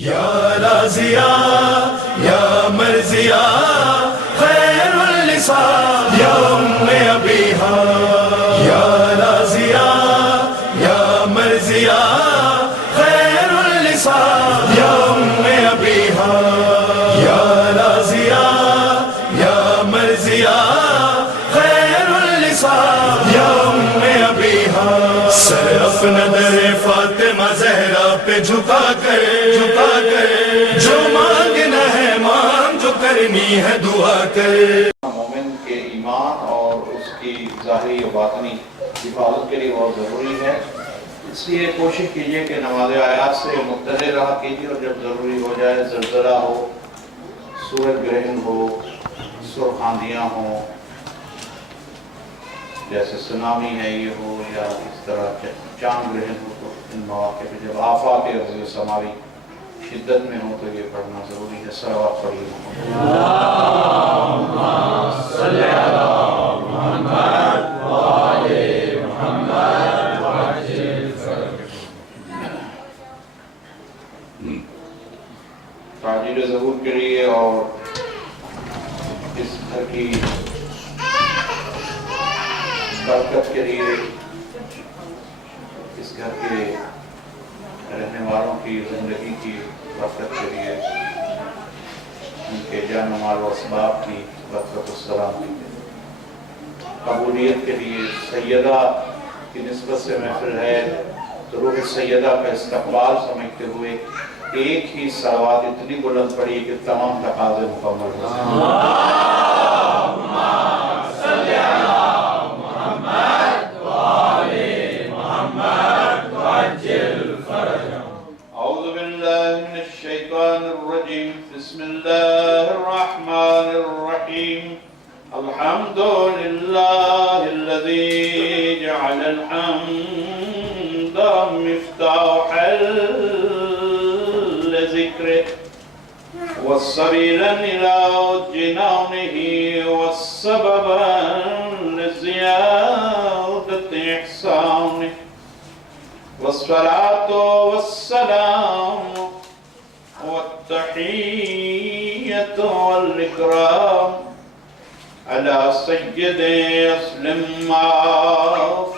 یا رازیا یا مرزیا خیر اللسان یا ام ابیہا یا رازیا یا مرزیا خیر اللسان یا ام ابیہا یا رازیا یا مرزیا خیر اللسان یا ام ابیہا سر اپنا در فاطمہ زہرا پہ جھکا کر جو مانگنا ہے مانگ جو کرنی ہے دعا کر. مومن کے ایمان اور اس کی ظاہری و باطنی حفاظت کے لیے بہت ضروری ہے، اس لیے کوشش کیجئے کہ نماز آیات سے مطلع رہا کیجئے، اور جب ضروری ہو جائے زلزلہ ہو، سورج گرہن ہو، سرخ آندیاں ہوں، جیسے سونامی ہے یہ ہو، یا اس طرح چاند گرہن ہو، تو ان مواقع پہ جب آفات ارضی و سماوی شدت میں ہو تو یہ پڑھنا ضروری ہے. صلوات پڑھیے. اللہم صلی علی محمد وآل محمد وعجل تعجیل ظہور کے لیے اور اس گھر کی برکت کے لیے، اس گھر کے رہنے والوں کی زندگی کی برکت کے لیے، ان کے جان و مال و اسباب کی برکت و سلامتی کے قبولیت کے لیے سیدہ کی نسبت سے محفل ہے تو روح سیدہ کا استقبال سمجھتے ہوئے ایک ہی صلوات اتنی بلند پڑی کہ تمام تقاضے مکمل ہو سکیں. بسم اللہ الرحمن الرحیم. الحمد للہ الذی جعل الحمد مفتاحا لذکرہ والسبیلا الی جنانہ والسببا لزیادت احسانہ والصلاة والسلام والتحية والإكرام على سيد أصل ما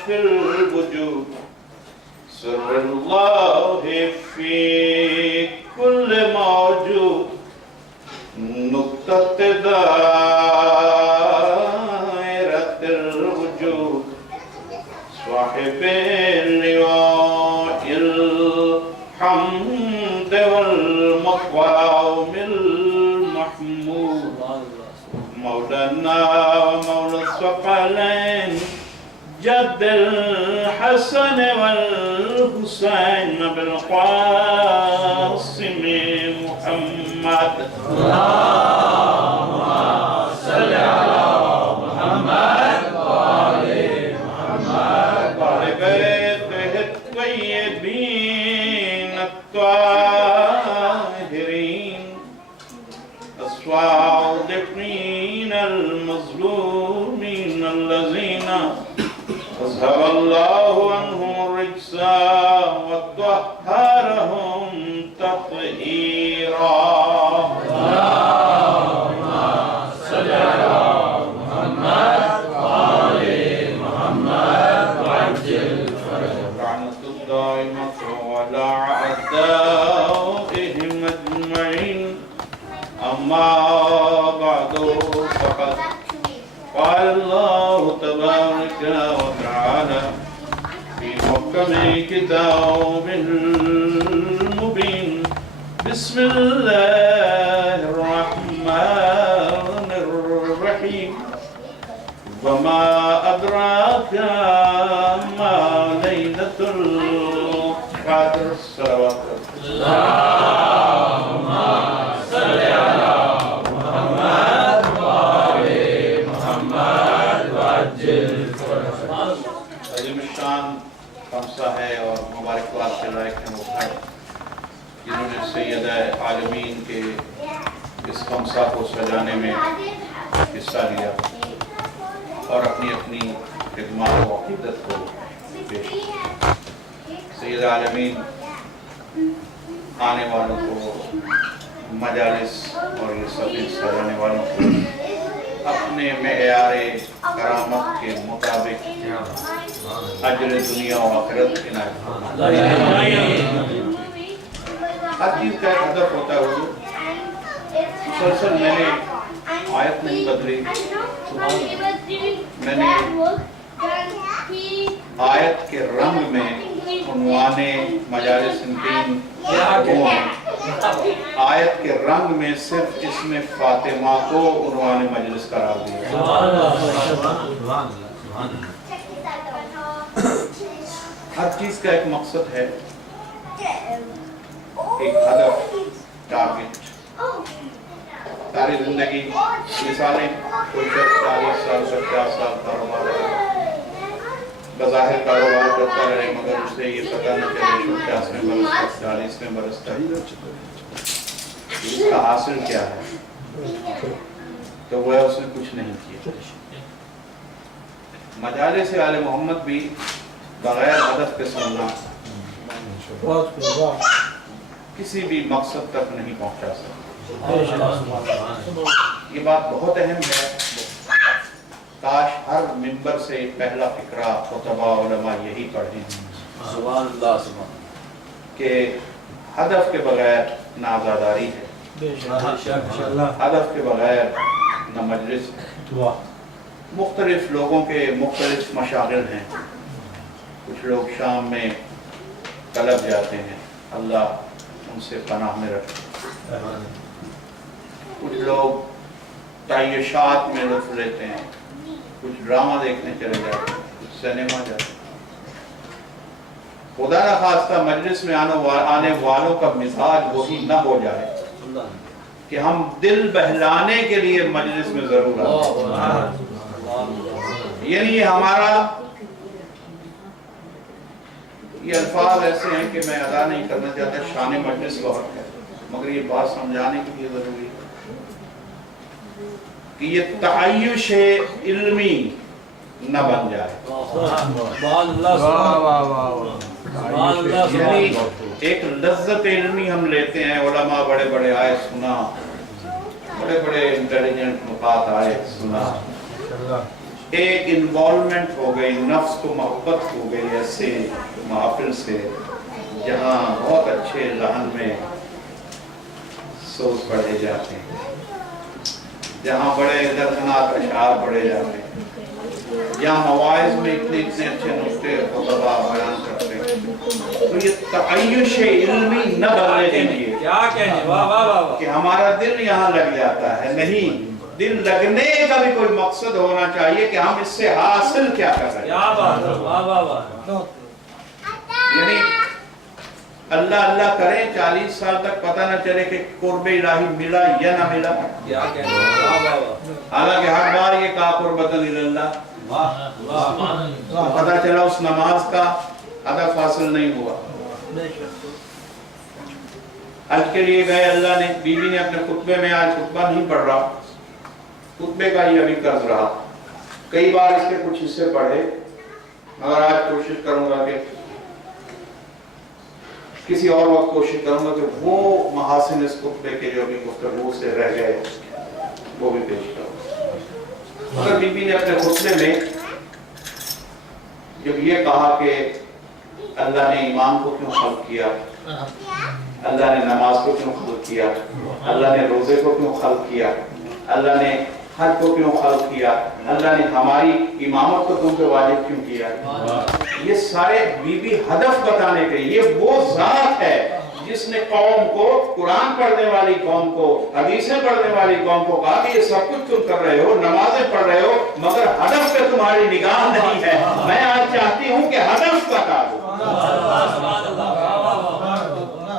في الوجود سر الله في كل موجود نقطة دائرة الوجود صاحب اللواء الحمد والمقام المحمود مولانا ومولى الثقلين جد الحسن والحسين بالقاسم محمد. اللهم صل على محمد وآل محمد وآل بيته الطيبين الطاهرين الصادقين المظلومين الذين أذهب الله عنهم الرجس وطهرهم تطهيرا. اللهم صل على محمد وآل محمد وعجل فرجهم. لعنة الدائمة على أعدائهم أجمعين. أما بعد فقد قال الله تبارك وتعالى في محكم كتابه المبين. بسم الله الرحمن الرحيم. وما أدراك ما ليلة القدر. صلوات اللهم صل على محمد وآل محمد وعجل فرجهم. عظیم الشان خمسہ ہے اور مبارکباد کے لائق ہیں وہ بھائی جنہوں نے سیدہ عالمین کے اس خمسہ کو سجانے میں حصہ لیا اور اپنی اپنی خدمات و عقیدت کو پیش کیا. سید عالمین آنے والوں کو، مجالس اور یہ سب سجانے والوں کو اپنے معیار کرامت کے مطابق اجر دنیا و آخرت عنایت فرمائے۔ ہر چیز کا ایک ہدف ہوتا ہے حضور، مسلسل میں نے آیت نہیں بدلی، میں نے آیت کے رنگ میں عنوان مجالس انتین آیت کے رنگ میں صرف اسم فاطمہ کو عنوان مجلس قرار دیا۔ ہر چیز کا ایک مقصد ہے، ایک ہدف، ٹارگٹ۔ ساری زندگی مثالیں، کوئی شخص 40 سال 50 سال کاروبار بظاہر کاروبار کرتا رہے، مگر اسے یہ پتہ نہ چلے 50 میں برس تک 40 میں برس تک اس کا حاصل کیا ہے، تو وہ اس نے کچھ نہیں کیا۔ مجالس آل محمد بھی بغیر ہدف کے سننا کسی بھی مقصد تک نہیں پہنچا سکتا۔ یہ بات بہت اہم ہے، کاش ہر منبر سے پہلا فقرہ خطبہ علماء یہی پڑھیں سبحان اللہ سبحان کہ ہدف کے بغیر نہ عزاداری ہے، ہدف کے بغیر نہ مجلس ہے۔ مختلف لوگوں کے مختلف مشاغل ہیں، کچھ لوگ شام میں طلب جاتے ہیں، اللہ ان سے پناہ میں رکھے، کچھ لوگ تعیشات میں لطف لیتے ہیں، کچھ ڈرامہ دیکھنے چلے جاتے ہیں، کچھ سینما جاتے ہیں۔ خدا نہ خواستہ مجلس میں آنے والوں کا مزاج وہی نہ ہو جائے کہ ہم دل بہلانے کے لیے مجلس میں ضرور آتے ہیں۔ یعنی یہ ہمارا، یہ الفاظ ایسے ہیں کہ میں ادا نہیں کرنا چاہتا، شان مجلس بہت ہے، مگر یہ بات سمجھانے کے لیے ضروری ہے کہ یہ تعیش علمی نہ بن جائے۔ یعنی ایک لذت علمی ہم لیتے ہیں، علماء بڑے بڑے آئے سنا، بڑے بڑے انٹیلیجنٹ نکات آئے سنا، ایک انوالومنٹ ہو گئی، نفس کو محبت ہو گئی ایسے محافل سے جہاں بہت اچھے لحن میں سوز پڑھے جاتے ہیں، جہاں بڑے دردناک اشعار پڑھے جاتے ہیں، جہاں مواعظ میں اتنے اچھے نقطے خطبہ بیان کرتے ہیں، تو یہ تعیش علمی نہ بننے دیجیے کہ ہمارا دل یہاں لگ جاتا ہے۔ نہیں، دل لگنے کا بھی کوئی مقصد ہونا چاہیے کہ ہم اس سے حاصل کیا کر رہے ہیں۔ یعنی اللہ اللہ کریں 40 سال تک پتہ نہ چلے کہ قرب الہی ملا یا نہ ملا، حالانکہ ہر بار یہ کہا قربتاً اللہ، پتہ چلا اس نماز کا ہدف حاصل نہیں ہوا۔ حج کے لیے گئے، اللہ نے، بیوی نے اپنے خطبے میں، آج خطبہ نہیں پڑھ رہا، خطبے کا یہ ابھی قرض رہا، کئی بار اس کے کچھ حصے پڑھے، مگر آج کوشش کروں گا کہ کسی اور وقت کوشش کروں گا کہ وہ محاسن اس خطبے کے جو بھی گفتگو سے رہ گئے وہ بھی پیش کروں۔ مگر بی بی نے اپنے خطبے میں جب یہ کہا کہ اللہ نے ایمان کو کیوں خلق کیا، اللہ نے نماز کو کیوں خلق کیا، اللہ نے روزے کو کیوں خلق کیا، اللہ نے حج کو کیوں خلق کیا، اللہ نے ہماری امامت کو تم پہ واجب کیوں کیا، یہ سارے بی بی ہدف بتانے کے، یہ وہ ذات ہے جس نے قوم کو، قرآن پڑھنے والی قوم کو، حدیثیں پڑھنے والی قوم کو کہا کہ یہ سب کچھ تم کر رہے ہو، نمازیں پڑھ رہے ہو، مگر ہدف پہ تمہاری نگاہ نہیں ہے، میں آج چاہتی ہوں کہ ہدف بتا دو۔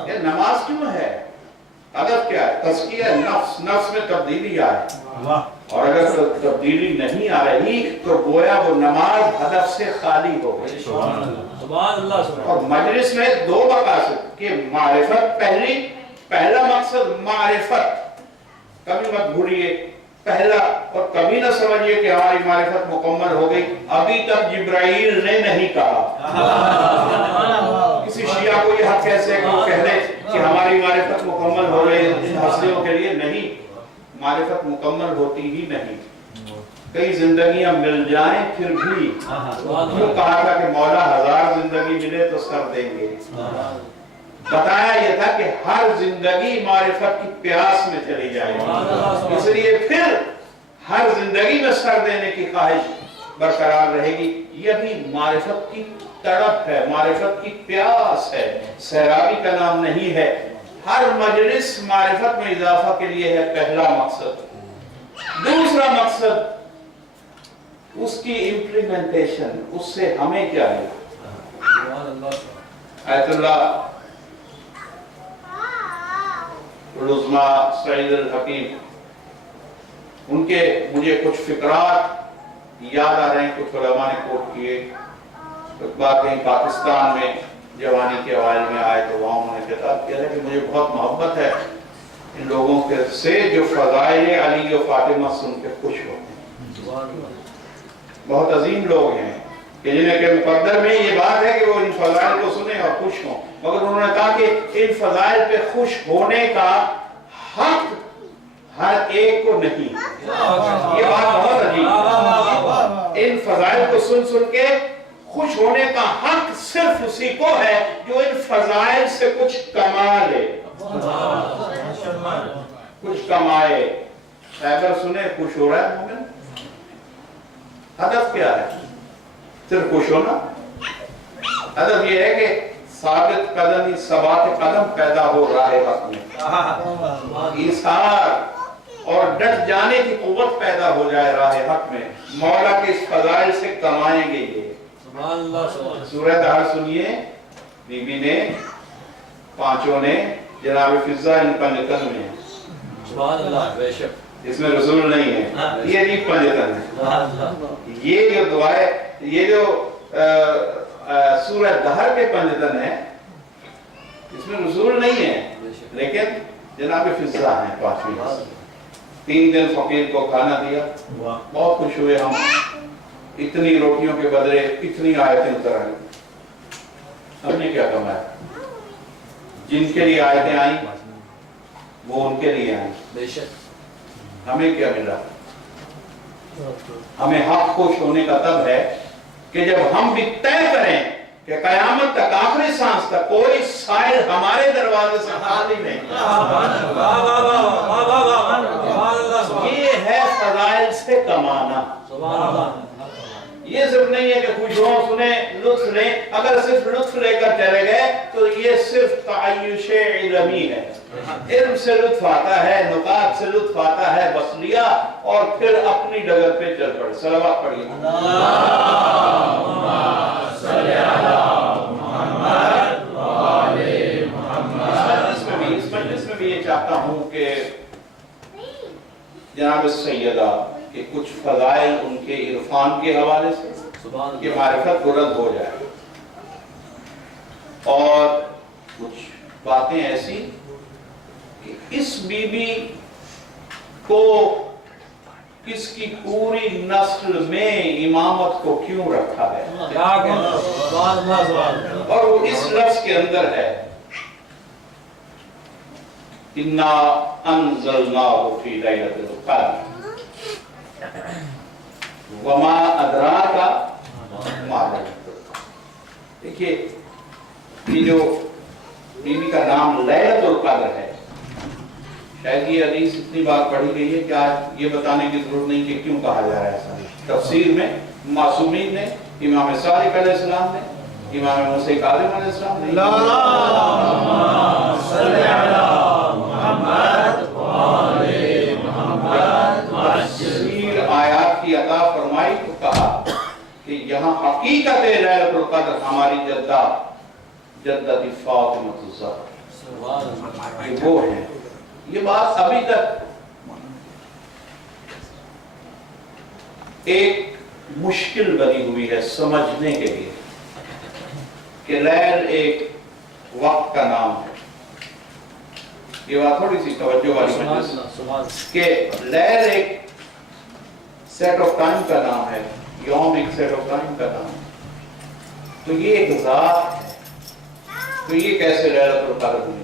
یہ نماز کیوں ہے؟ ہدف کیا ہے؟ تزکیہ نفس، نفس میں تبدیلی آئے، اور اگر تبدیلی نہیں آ رہی تو گویا وہ نماز ہدف سے خالی ہو گئی۔ اور مجلس میں دو مقاصد کہ معرفت، پہلا مقصد معرفت، کبھی مت بھولیے، پہلا، اور کبھی نہ سمجھیے کہ ہماری معرفت مکمل ہو گئی، ابھی تک جبرائیل نے نہیں کہا۔ کسی شیعہ کو یہ حق کیسے کہ وہ کہہ دے کہ ہماری معرفت مکمل ہو رہی ہے ان ہستیوں کے لیے، نہیں، معرفت مکمل ہوتی ہی نہیں۔ کئی زندگیاں مل جائیں پھر بھی کیوں کہا تھا کہ مولا 1000 زندگی ملے تو سر دیں گے؟ بتایا یہ تھا کہ ہر زندگی معرفت کی پیاس میں چلی جائے گی، اس لیے پھر ہر زندگی میں سر دینے کی خواہش برقرار رہے گی۔ یہ بھی معرفت کی تڑپ ہے، معرفت کی پیاس ہے، سیرابی کا نام نہیں ہے۔ ہر مجلس معرفت میں اضافہ کے لیے ہے، پہلا مقصد۔ دوسرا مقصد اس کی امپلیمنٹیشن، اس سے ہمیں کیا ہے؟ آیت اللہ العظمی سعید الحکیم، ان کے مجھے کچھ فقرات یاد آ رہے ہیں، کچھ علماء نے کوٹ کیے۔ ایک بار کہیں پاکستان میں جوانی کے اوائل میں آئے تو وہاں انہوں نے خطاب کیا ہے کہ مجھے بہت محبت ہے ان لوگوں کے سے جو فضائل علی و فاطمہ سن کے خوش ہوتے ہیں۔ بہت عظیم لوگ ہیں کہ جنہیں کہ مقدر میں یہ بات ہے کہ وہ ان فضائل کو سنیں اور خوش ہوں، مگر انہوں نے کہا کہ ان فضائل پہ خوش ہونے کا حق ہر ایک کو نہیں۔ یہ بات بہت عجیب ہے، ان فضائل کو سن کے خوش ہونے کا حق صرف اسی کو ہے جو ان فضائل سے کچھ کما لے، کچھ کمائے۔ اگر سنے خوش ہو رہا ہے مومن، ہدف کیا ہے؟ صرف خوش ہونا؟ ہدف یہ ہے کہ ثابت قدمی، ثبات قدم پیدا ہو راہ حق میں، ایثار اور ڈٹ جانے کی قوت پیدا ہو جائے راہ حق میں۔ مولا کے اس فضائل سے کمائیں گے یہ۔ سورہ دہر سنیے، بی بی نے، پانچوں نے، جناب فضہ ان پنجتن میں، سبحان اللہ، بے شک اس میں رسول نہیں ہے، یہ نہیں پنجتن ہے۔ یہ جو دعائیں، یہ جو سورہ دہر کے پنجتن ہے، اس میں رسول نہیں ہے، لیکن جناب فضہ ہیں پانچویں۔ 3 دن فقیر کو کھانا دیا، بہت خوش ہوئے ہم، اتنی روٹیوں کے بدلے اتنی آیتیں اتر آئیں۔ ہم نے کیا کمایا؟ جن کے لیے آیتیں آئیں وہ ان کے لیے آئیں، بے شک۔ ہمیں کیا ملا؟ ہمیں حق خوش ہونے کا تب ہے کہ جب ہم بھی طے کریں کہ قیامت تک، آخری سانس تک کوئی سائل ہمارے دروازے سے خالی نہیں۔ یہ ہے فضائل سے کمانا۔ یہ صرف نہیں ہے کہ خوش ہوں، سنیں، لطف لیں۔ اگر صرف لطف لے کر چلے گئے تو یہ صرف تعیش علمی ہے۔ علم سے لطف آتا ہے، نکات سے لطف آتا ہے، بس لیا اور پھر اپنی ڈگر پہ چل پڑے۔ صلوات پڑھیے۔ اس مجلس میں بھی یہ چاہتا ہوں کہ جناب سیدہ کہ کچھ فضائل ان کے عرفان کے حوالے سے یہ معرفت بلند ہو جائے، اور کچھ باتیں ایسی کہ اس بی بی کو کس کی پوری نسل میں امامت کو کیوں رکھا ہے، اور وہ اس لفظ کے اندر ہے، اِنَّا أَنزَلْنَاهُ فِي لَيْلَةِ الْقَدْرِ وَمَا أَدْرَاكَ مَا لَيْلَةُ الْقَدْرِ۔ دیکھیے، یہ جو بی بی کا نام لیلۃ القدر ہے، شاید یہ حدیث اتنی بار پڑھی گئی ہے کہ آج یہ بتانے کی ضرورت نہیں کہ کیوں کہا جا رہا ہے ایسا۔ تفسیر میں معصومین نے، امام صادق علیہ السلام نے، امام موسیٰ کاظم علیہ السلام نے، تفسیر آیات کی عطا فرمائی تو کہا کہ یہاں حقیقت لیلۃ القدر ہماری جدہ جدت فاطمہ الزہرا یہ وہ ہے۔ یہ بات ابھی تک ایک مشکل بنی ہوئی ہے سمجھنے کے لیے کہ لیل ایک وقت کا نام ہے۔ یہ بات تھوڑی سی توجہ والی مجلس کہ لیل ایک سیٹ آف ٹائم کا نام ہے، یوم ایک سیٹ آف ٹائم کا نام ہے، تو یہ ایک ذات ہے، تو یہ کیسے لیلۃ القدر ہوئی؟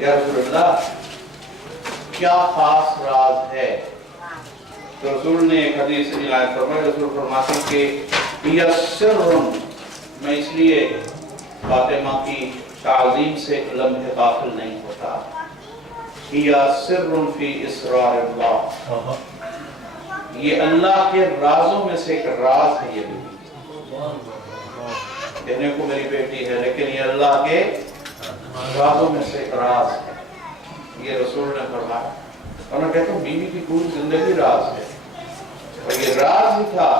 یا رسول اللہ کیا خاص راز ہے؟ تو رسول نے ایک حدیث عنایت فرمائی، رسول فرماتے ہیں کہ یہ سر، میں اس لیے فاطمہ کی تعظیم سے لمحے غافل نہیں ہوتا، یہ سر فی اسرار اللہ، یہ اللہ کے رازوں میں سے ایک راز ہے۔ یہ بھی کہنے کو میری بیٹی ہے لیکن یہ اللہ کے رازوں میں سے ایک راز ہے، یہ رسول نے فرمایا۔ اور میں کہتا ہوں بیوی کی پوری زندگی راز ہے، اور یہ راز ہی تھا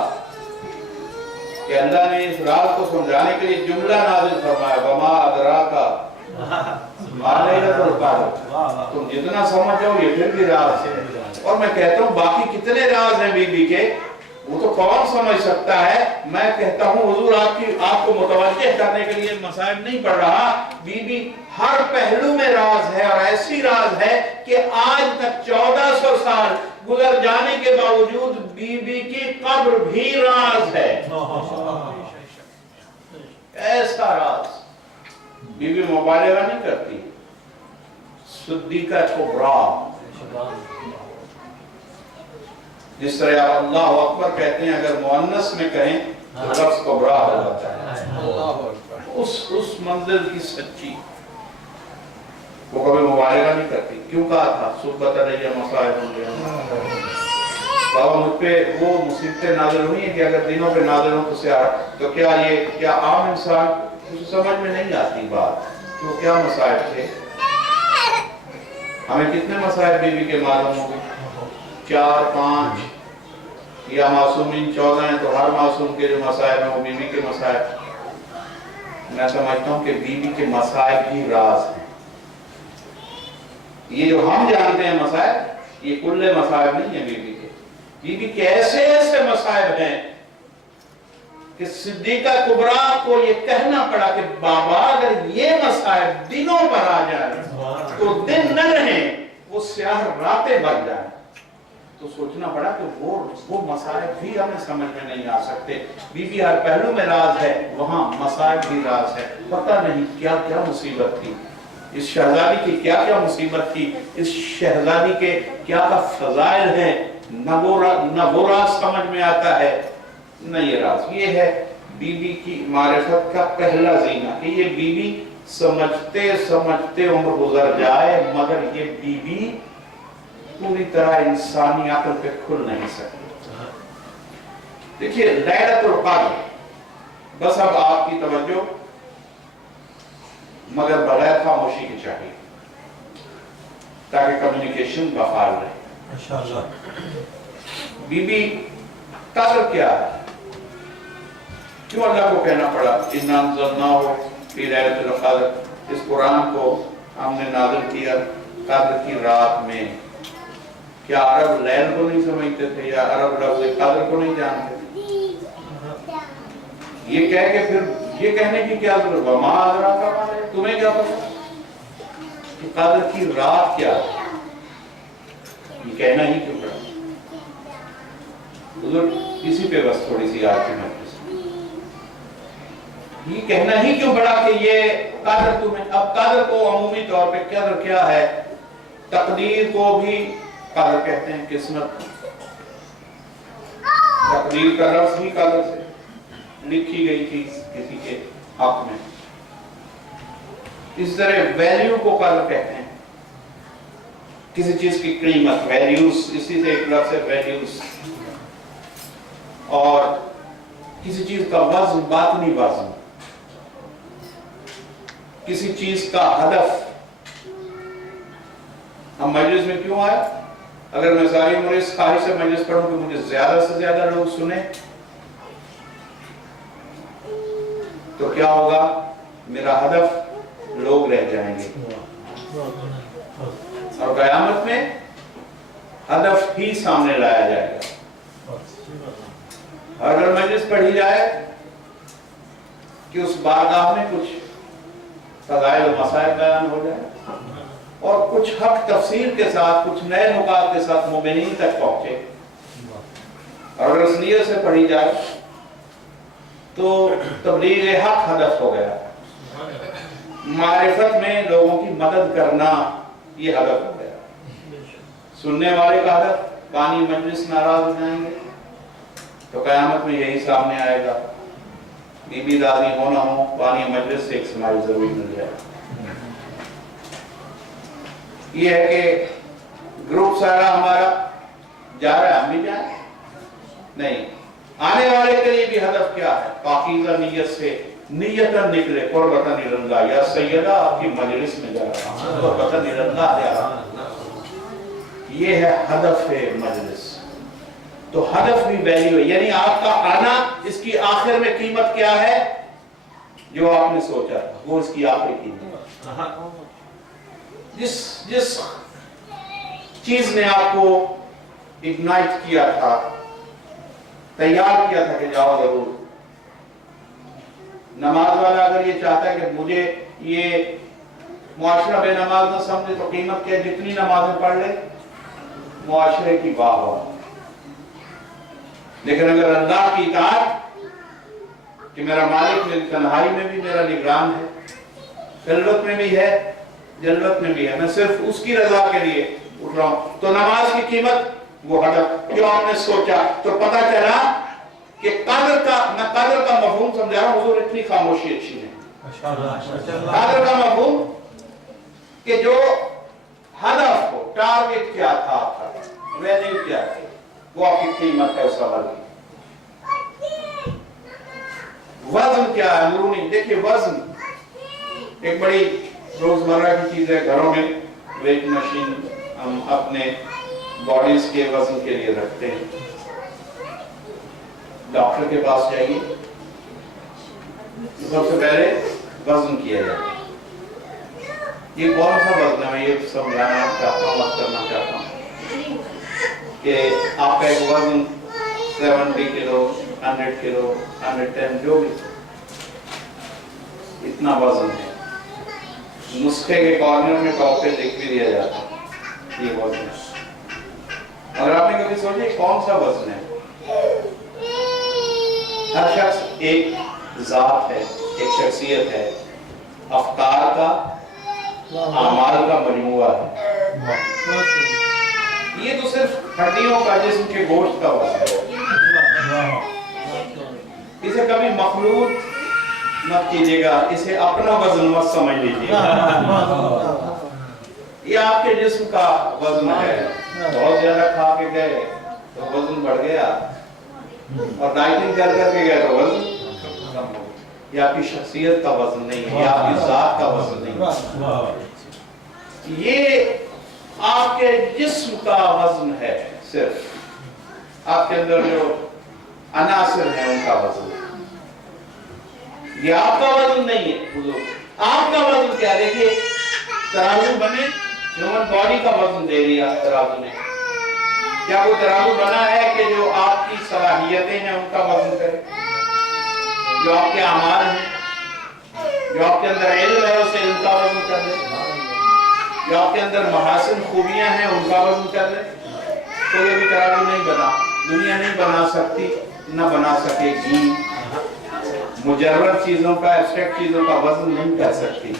کہ اللہ نے اس راز کو سمجھانے کے لیے جملہ نازل فرمایا، وما ادراکا ما لیلۃ القدر، تم جتنا سمجھ جاؤ یہ پھر بھی راز ہے۔ اور میں کہتا ہوں باقی کتنے راز ہیں بیوی کے، وہ تو کون سمجھ سکتا ہے۔ میں کہتا ہوں حضور آپ کو متوجہ کرنے کے لیے مسائل نہیں پڑھ رہا، بیوی ہر پہلو میں راز ہے، اور ایسی راز ہے کہ آج تک 1400 سال گزر جانے کے باوجود بیوی کی قبر بھی راز ہے۔ ایسا راز بیوی مبالغہ نہیں کرتی، صدیقہ کبریٰ، جس طرح آپ اللہ اکبر کہتے ہیں اگر مؤنث میں کہیں تو لفظ کبریٰ ہو جاتا ہے، اس منزل کی سچی، وہ کبھی مبالغہ نہیں کرتی۔ کیوں کہا تھا صحبت علیہ مصائب ہوں گے، بابا مجھ پہ وہ مصیبتیں نازل ہوئی ہیں کہ اگر دنوں پہ نازل ہوں تو کیا عام انسان اسے سمجھ میں نہیں آتی بات، تو کیا مصائب تھے؟ ہمیں کتنے مصائب بیوی کے معلوم ہوں گے؟ 4 5 یا معصومین 14 ہیں، تو ہر معصوم کے جو مصائب ہیں وہ بیوی کے مصائب۔ میں سمجھتا ہوں کہ بیوی کے مصائب ہی راز ہیں۔ یہ جو ہم جانتے ہیں مصائب، یہ کل مصائب نہیں ہیں بیوی کے۔ بیوی کے ایسے ایسے مصائب ہیں کہ صدیقہ کبریٰ کو یہ کہنا پڑا کہ بابا اگر یہ مصائب دنوں پر آ جائیں تو دن نہ رہیں، وہ سیاہ راتیں بن جائیں، تو سوچنا پڑا کہ وہ مصائب بھی ہمیں سمجھ میں نہیں آ سکتے۔ بیوی ہر پہلو میں راز ہے، وہاں مصائب بھی راز ہے۔ پتہ نہیں کیا کیا مصیبت تھی اس شہزادی کی، کیا کیا مصیبت تھی اس شہزادی کے، کیا کیا فضائل ہیں، نہ وہ راز سمجھ میں آتا ہے نہ یہ راز۔ یہ ہے بیوی کی معرفت کا پہلا زینہ کہ یہ بیوی سمجھتے سمجھتے عمر گزر جائے مگر یہ بیوی پوری طرح انسانی عقل پہ کھل نہیں سکتی۔ دیکھیے لیلۃ القدر، بس اب آپ کی توجہ مگر بغیر خاموشی کی چاہیے تاکہ کمیونیکیشن بحال رہے۔ بی بی قدر کیا ہے؟ کیوں اللہ کو کہنا پڑا اِنَّا أَنزَلْنَاهُ فِي لَيْلَةِ الْقَدْرِ، اس قرآن کو ہم نے نازل کیا قدر کی رات میں؟ کیا عرب لیل کو نہیں سمجھتے تھے یا عرب لفظ قدر کو نہیں جانتے؟ یہ کہہ کے پھر یہ کہنے کی کیا ضرورت؟ وَمَا أَدْرَاكَ مَا لَيْلَةُ، تمہیں کیا پتا کہ قدر کی رات کیا ہے؟ یہ کہنا ہی کیوں پڑا؟ حضور اسی پہ بس تھوڑی سی آج کی مجلس، یہ کہنا ہی کیوں پڑا کہ یہ قدر تمہیں؟ اب قدر کو عمومی طور پہ قدر کیا ہے؟ تقدیر کو بھی قدر کہتے ہیں، قسمت۔ تقدیر کا لفظ بھی قدر سے لکھی گئی تھی کسی کے حق میں۔ اس طرح ویلیو کو قدر کہتے ہیں، کسی چیز کی قیمت، ویلیوز، اسی سے ایک لفظ ہے ویلیوز۔ اور کسی چیز کا وزن، باطنی وزن، کسی چیز کا ہدف۔ ہم مجلس میں کیوں آئے؟ اگر میں ساری عمر اس خواہش سے مجلس پڑھوں کہ مجھے زیادہ سے زیادہ لوگ سنیں تو کیا ہوگا؟ میرا ہدف لوگ رہ جائیں گے، اور قیامت میں ہدف ہی سامنے لایا جائے گا۔ اور اگر مجلس پڑھی جائے کہ اس بارگاہ میں کچھ فضائل و مسائل بیان ہو جائے اور کچھ حق تفسیر کے ساتھ، کچھ نئے نکات کے ساتھ مومنین تک پہنچے، اور اگر اس نیت سے پڑھی جائے تو تبلیغ حق ہدف ہو گیا، معرفت میں لوگوں کی مدد کرنا یہ ہدف ہو گیا. سننے والے کا ہدف بانی مجلس ناراض ہو جائیں گے تو قیامت میں یہی سامنے آئے گا. بی بی راضی ہو نہ ہو بانی مجلس سے ایک سمائی ضروری مل جائے. یہ ہے کہ گروپ سارا ہمارا جا رہا ہے, ہم بھی جائیں نہیں. آنے والے کے لیے بھی ہدف کیا ہے؟ پاکیزہ نیت سے نیتاً نکلے قربتاً الاللہ, یا سیدہ آپ کی مجلس میں جا رہا ہوں قربتاً الاللہ جا رہا ہوں. یہ ہے ہدف ہے مجلس. تو ہدف بھی ویلیو ہے, یعنی آپ کا آنا اس کی آخر میں قیمت کیا ہے؟ جو آپ نے سوچا تھا وہ اس کی آخری قیمت. جس چیز نے آپ کو اگنائٹ کیا تھا, تیار کیا تھا کہ جاؤ ضرور. نماز والا اگر یہ چاہتا ہے کہ مجھے یہ معاشرہ بے نماز نہ سمجھے تو قیمت کیا؟ جتنی نمازیں پڑھ لے معاشرے کی واہ واہ. لیکن اگر اللہ کی اطاعت کہ میرا مالک میری تنہائی میں بھی میرا نگران ہے, خلوت میں بھی ہے, جلوت میں بھی ہے, میں صرف اس کی رضا کے لیے اٹھ رہا ہوں, تو نماز کی قیمت وہ ہدف جو آپ نے سوچا. تو پتہ چلا کہ قدر کا مفہوم سمجھا رہا ہوں. حضور اتنی خاموشی اچھی ہے. قدر کا مفہوم کہ جو ہدف ہو, ٹارگٹ کیا تھا آپ کا, ویلیو کیا تھی, وہ آپ کی قیمت ہے اس عمل کی. وزن کیا ہے مرونی؟ دیکھیے وزن ایک بڑی روزمرہ کی چیز ہے. گھروں میں ویٹ مشین ہم اپنے باڈیز کے وزن کے لیے رکھتے ہیں. ڈاکٹر کے پاس جائیے, سب سے پہلے وزن کیا جائے. یہ کون سا وزن ہے؟ میں یہ سمجھانا چاہتا ہوں, بات کرنا چاہتا ہوں کہ آپ کا ایک وزن 70 کلو, 100 کلو, 110 جو بھی اتنا وزن ہے. نسخے کے کارنر میں ٹاپ پہ لکھ بھی دیا جاتا ہے یہ وزن ہے. اگر آپ نے کبھی سوچے کون سا وزن ہے؟ ہر شخص ایک ذات ہے, ایک شخصیت ہے, افکار کا, اعمال کا مجموعہ ہے. یہ تو صرف ہڈیوں کا, جسم کے گوشت کا وزن ہے. اسے کبھی مخلوط مت کیجیے گا, اسے اپنا وزن مت سمجھ لیجیے گا. یہ آپ کے جسم کا وزن ہے. بہت زیادہ کھا کے گئے تو وزن بڑھ گیا, اور ڈائٹنگ کر کے گئے تو وزن کم ہو گیا. یہ آپ کی شخصیت کا وزن نہیں ہے, یہ آپ کی ذات کا وزن نہیں ہے. یہ آپ کے جسم کا وزن ہے. صرف آپ کے اندر جو عناصر ہیں ان کا وزن. یہ آپ کا وزن نہیں ہے. حضور آپ کا وزن کیا؟ دیکھیے ترازو بنے, ہیومن باڈی کا وزن دے دیا ترازو نے. کیا وہ ترازو بنا ہے کہ جو آپ کی صلاحیتیں ہیں ان کا وزن کرے, جو آپ کے اعمال ہیں, جو آپ کے اندر علم ہے اسے ان کا وزن کر دے, جو آپ کے اندر محاسن خوبیاں ہیں ان کا وزن کر دے؟ تو یہ بھی ترازو نہیں بنا. دنیا نہیں بنا سکتی, نہ بنا سکے گی. مجرد چیزوں کا, ایبسٹریکٹ چیزوں کا وزن نہیں کر سکتی.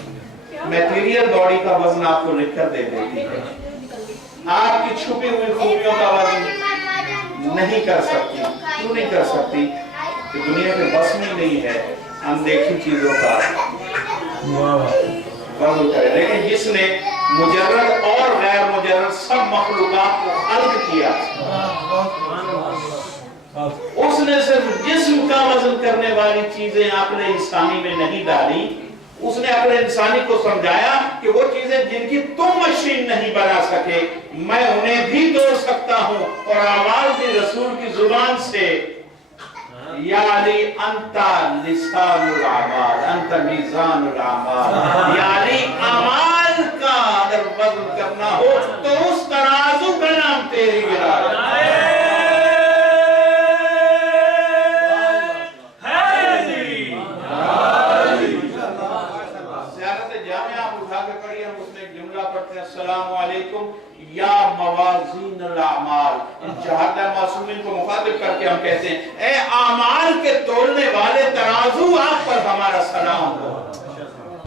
میٹیریل باڈی کا وزن آپ کو لکھ کر دے دیتی ہے. آپ کی چھپی ہوئی خوبیوں کا وزن نہیں کر سکتی. کیوں نہیں کر سکتی؟ کہ دنیا کے بس میں نہیں ہے اندیکھی چیزوں کا وزن کرے. لیکن جس نے مجرد اور غیر مجرد سب مخلوقات کو خلق کیا, اس نے صرف جسم کا وزن کرنے والی چیزیں عقل انسانی میں نہیں ڈالی. اس نے عقل انسانی کو سمجھایا کہ وہ چیزیں جن کی تم مشین نہیں بنا سکے, میں انہیں بھی توڑ سکتا ہوں. اور آواز بھی رسول کی زبان سے, یا علی انت لسان الاعمال, انت میزان الاعمال. یا علی اعمال کا اگر وزن کرنا ہو تو اس ترازو کا نام تیری ولایت. السلام علیکم یا موازین الاعمال. ان شہادہ معصومین کو مخاطب کر کے ہم کہتے ہیں اے اعمال کے تولنے والے ترازو, آپ پر ہمارا سلام ہو.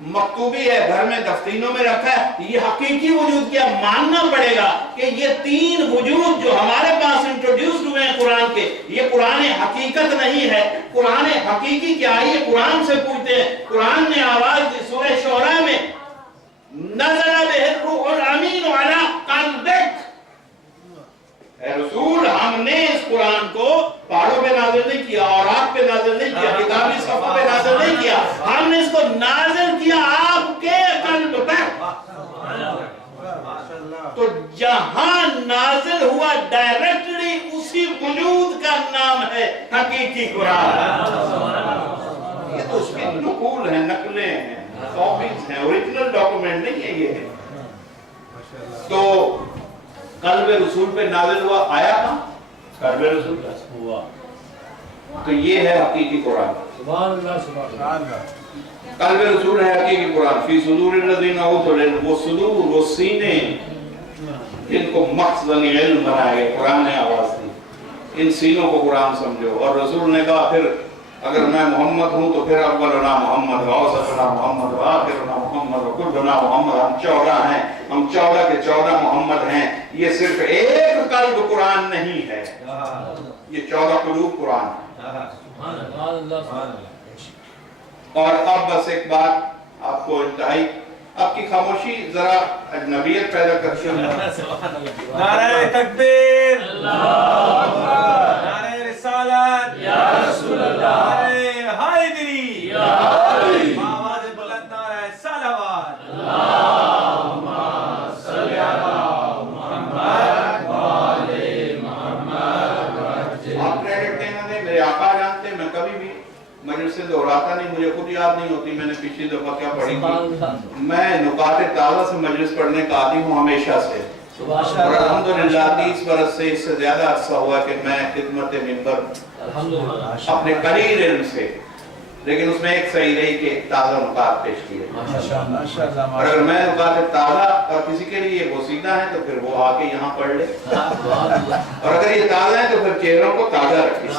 مکتوبی ہے، گھر میں دفتینوں میں رکھا ہے، یہ حقیقی وجود کیا ماننا پڑے گا کہ یہ تین وجود جو ہمارے پاس انٹروڈیوسڈ ہوئے ہیں قرآن کے، یہ قرآن حقیقت نہیں ہے۔ قرآن حقیقی کیا ہے؟ یہ قرآن سے پوچھتے ہیں۔ قرآن نے آواز دی سورہ شعراء میں، نزل بہ الروح الامین علی قلبک، اے رسول ہم نے اس قرآن کو پہاڑوں پہ نازل نہیں کیا، اوراق پہ نازل نہیں کیا، کتابی صفحوں پہ نازل نہیں کیا، ہم نے اس کو نازل کیا آپ کے قلب پہ۔ تو جہاں نازل ہوا ڈائریکٹلی اسی وجود کا نام ہے حقیقی قرآن۔ یہ تو اس کی نقول ہیں، نقلیں ہیں، کاپیز ہیں، اوریجنل ڈاکومنٹ نہیں ہے یہ۔ تو قلب رسول پہ نازل ہوا، آیا کہاں؟ قلب رسول پہ ہوا۔ تو یہ ہے حقیقی قرآن۔ سبحان اللہ سبحان اللہ۔ قلب رسول ہے حقیقی قرآن۔ فی صدور الذین اوتوا العلم، وہ صدور، وہ سینے جن کو مخزن علم بنایا گیا، قرآن نے آواز دی، ان سینوں کو قرآن سمجھو۔ اور رسول نے کہا پھر اگر میں محمد ہوں تو پھر اولنا محمد، اوسطنا محمد، آخرنا محمد، وکلنا محمد۔ ہم 14 ہیں، ہم 14 کے 14 محمد ہیں۔ یہ صرف ایک قلب قرآن نہیں ہے، یہ 14 قلوب قرآن ہے۔ اور اب بس ایک بات آپ کو انتہائی، آپ کی خاموشی ذرا اجنبیت پیدا کرتی ہے۔ نعرہ تکبیر، نعرہ رسالت، یا رسول اللہ، نعرہ حیدری، یا علی، آواز بلند نعرہ صلوات، اللہم صلی علی محمد وآل محمد وعجل۔ آپ کریڈٹ دینا دیں، میرے آقا جانتے ہیں، میں کبھی بھی مجلس سے دہراتا نہیں، مجھے خود یاد نہیں ہوتی میں نے پچھلی دفعہ کیا پڑھی تھی۔ میں نکات تازہ سے مجلس پڑھنے کا عادی ہوں ہمیشہ سے، اور الحمدللہ 30 برس سے اس سے زیادہ عرصہ ہوا کہ میں خدمت ممبر اپنے قلیل علم سے، لیکن اس میں ایک صحیح رہی کہ تازہ نکات پیش کیے۔ اور اگر میں نکات تازہ اور کسی کے لیے یہ بوسیدہ ہیں تو پھر وہ آ کے یہاں پڑھ لے، اور اگر یہ تازہ ہیں تو پھر چہروں کو تازہ رکھیں۔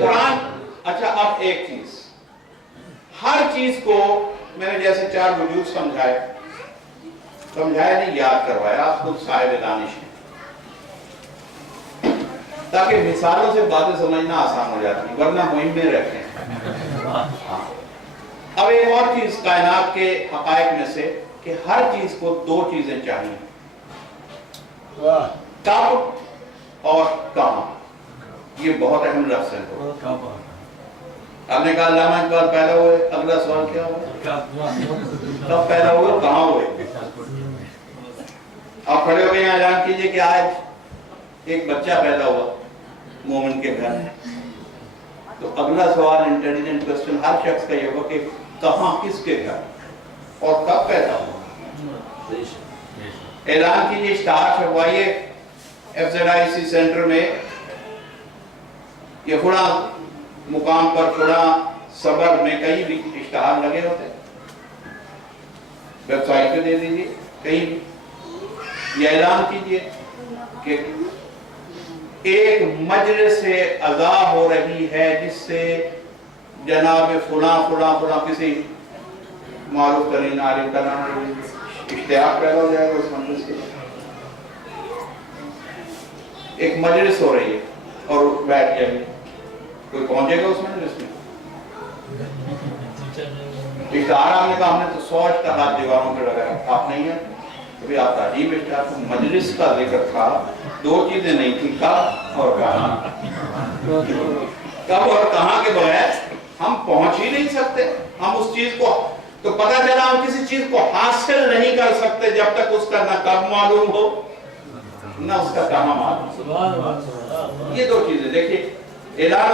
قرآن۔ اچھا اب ایک چیز، ہر چیز کو میں نے جیسے 4 وجود سمجھایا نہیں، یاد کروایا، آپ خود صاحب دانش ہیں، تاکہ مثالوں سے باتیں سمجھنا آسان ہو جاتی، ورنہ مہم میں رکھیں۔ اب ایک اور چیز کائنات کے حقائق میں سے کہ ہر چیز کو 2 چیزیں چاہیے، کب اور کہاں۔ یہ بہت اہم لفظ ہے۔ آپ نے کہا علامہ اقبال پیدا ہوئے، اگلا سوال کیا ہوا؟ کب پیدا ہوئے، کہاں ہوئے؟ آپ کھڑے ہو گئے یہاں اعلان کیجئے کہ آج ایک بچہ پیدا ہوا مومن کے گھر میں، تو اگلا سوال انٹیلیجنٹ کوسچن ہر شخص کا یہ ہوگا کہ کہاں، کس کے گھر اور کب پیدا ہوا۔ اعلان کیجئے، اشتہار چھپوائیے FZIC سینٹر میں، یہ فلاں مقام پر فلاں صبر میں کہیں بھی اشتہار لگے ہوتے، ویب سائٹ پہ دے دیجئے، کہیں بھی یہ اعلان کیجئے کہ ایک مجلس سے اذا ہو رہی ہے جس سے جناب فلاں فلاں فلاں کسی معروف ترین عالم کا نام اشتہار پیدا ہو جائے گا اس مجلس کے۔ ایک مجلس ہو رہی ہے اور بیٹھ جائے، کوئی پہنچے گا اس مجلس میں؟ اشتہار آپ نے کہا ہم نے تو 100 اشتہارات دیواروں پہ لگایا، آپ نہیں ہیں کبھی آپ تعجیب اشتہار کو مجلس کا ذکر تھا، 2 چیزیں نہیں تھی، کب اور کہاں۔ کب اور کہاں کے بغیر ہم پہنچ ہی نہیں سکتے۔ ہم اس چیز کو تو پتہ چلا ہم کسی چیز کو حاصل نہیں کر سکتے جب تک اس کا نہ کب معلوم ہو نہ اس کا کہاں معلوم۔ یہ 2 چیزیں دیکھیے، اعلان